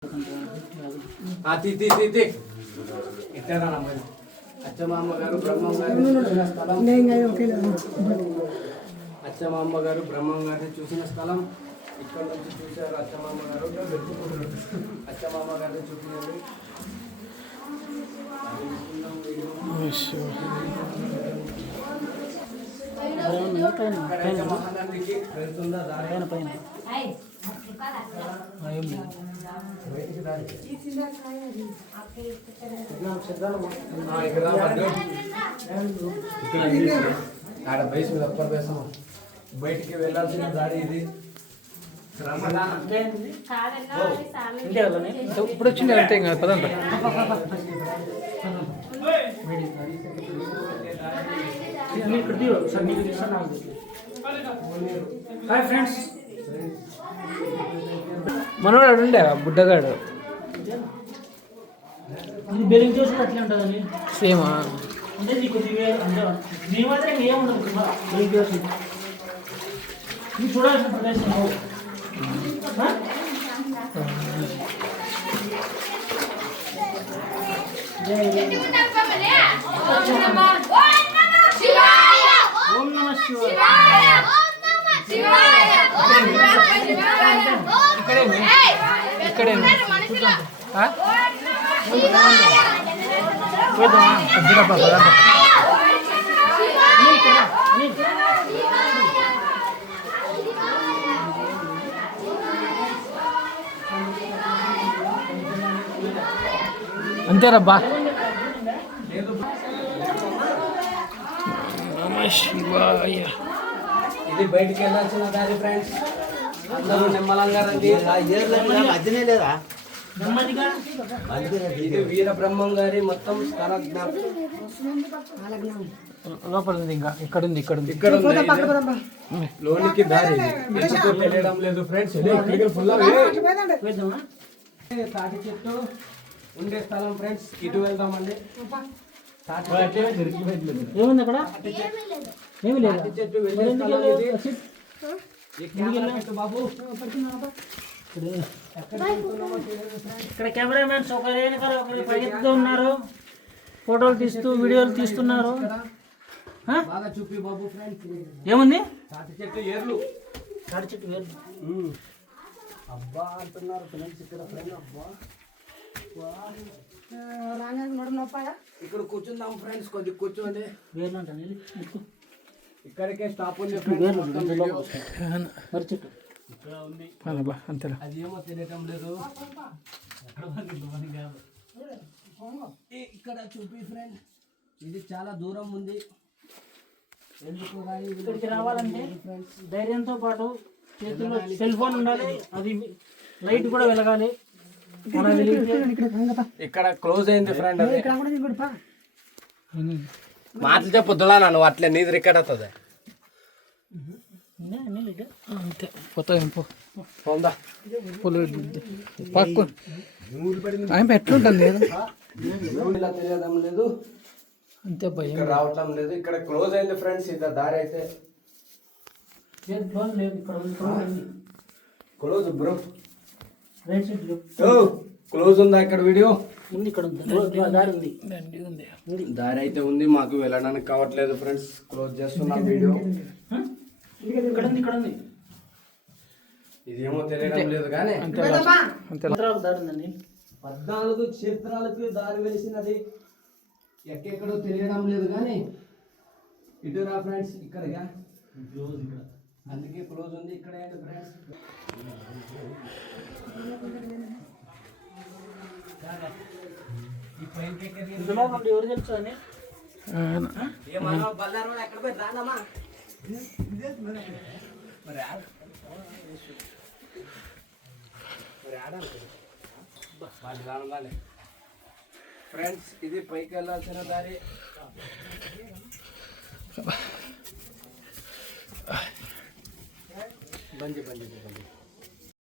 అచ్చమామ గారు బ్రహ్మం గారిని చూసిన స్థలం ఇక్కడ నుంచి చూశారు. అచ్చమామ గారిని చూపినండి. మహానందికి వెళ్తుందా దారి పైన బయటికి వెళ్ళాల్సిన దారి ఇది. ఇప్పుడు వచ్చింది అంతే ఇంకా పదండి. హాయ్ ఫ్రెండ్స్, మనోడు ఉండే బుడ్డగాడు ఇది బెలూన్ చూసి అట్లా ఉంటుందని సేమా అంటే నీకు అంటే మీ మాత్రం ఏముండదు బెలూన్ చూసి నువ్వు చూడాల్సిన ప్రదేశం ఓం నమ శివాయ. ఇక్కడే అంతేరబ్బా. నమ శివాయ. ఇది బయటికి వెళ్ళాల్సిన దారి ఫ్రెండ్స్. అందరూ నిమ్మలంగా రండి. మధ్యనే లేదా ఇది వీర బ్రహ్మం గారి మొత్తం స్థల లోపల ఉంది. ఇంకా ఇక్కడ ఉంది ఇక్కడ లోనికి దారి వెళ్ళడం లేదు ఫ్రెండ్స్. తాటి చెట్టు ఉండే స్థలం ఫ్రెండ్స్. ఇటు వెళ్దామండి. ఏముంది అక్కడ? ఏమి లేదు. తాటి చెట్టు వెళ్ళే స్థలం ఇది. బాబు ఇక్కడ కెమెరామెన్ ఒకరు పరిగెత్తుతూ ఉన్నారు, ఫోటోలు తీస్తూ వీడియోలు తీస్తున్నారు. బాగా చూపి బాబు ఫ్రెండ్స్. ఏముంది? తాటి చెట్టు ఏర్లు. తాటి చెట్టు వేరు. అబ్బా అంటున్నారు ఫ్రెండ్స్ ఇక్కడ. ఫ్రెండ్ అబ్బా ఇక్కడ కూర్చుందాం ఫ్రెండ్స్. కొద్ది కూర్చోండి. వేర్లు అంటాను. ఇక్కడికే స్టాప్ ఉంది. మరి చెట్టు అంతేలా. అది ఏమో తెలియటం లేదు. ఇక్కడ చూపి ఫ్రెండ్. ఇది చాలా దూరం ఉంది. ఇక్కడికి రావాలంటే ధైర్యంతో పాటు చేతిలో సెల్ ఫోన్ ఉండాలి. అది లైట్ కూడా వెలగాలి. ఇక్కడ క్లోజ్ అయింది ఫ్రెండ్. మాటలు చెప్పొద్దులా నువ్వు అట్లే నీది రికార్డ్ అవుతుంది. అంతే పోతాం పోందా పక్కు ఆయన ఎట్లుంటుంది తెలియడం లేదు. అంతే భయం రావటం లేదు. ఇక్కడ క్లోజ్ అయింది ఫ్రెండ్స్. ఇది దారి అయితే క్లోజ్ బ్రో. క్లోజ్ ఉందా ఇక్కడ? వీడియో దారి అయితే ఉంది. మాకు వెళ్ళడానికి కావట్లేదు ఫ్రెండ్స్. క్లోజ్ చేస్తున్నాం వీడియో. ఇదేమో తెలియడం లేదు కానీ 14 క్షేత్రాలకు దారి వెలిసినది. ఎక్కడో తెలియడం లేదు కానీ ఇటు రా ఫ్రెండ్స్. ఇక్కడ అందుకే క్లోజ్ ఉంది. ఇక్కడ ఫ్రెండ్స్ ఎవరు తెలుసు అని ఎక్కడ పోయి రానమ్మా. ఫ్రెండ్స్ ఇది పైకి వెళ్ళాల్సిన దారి. బండి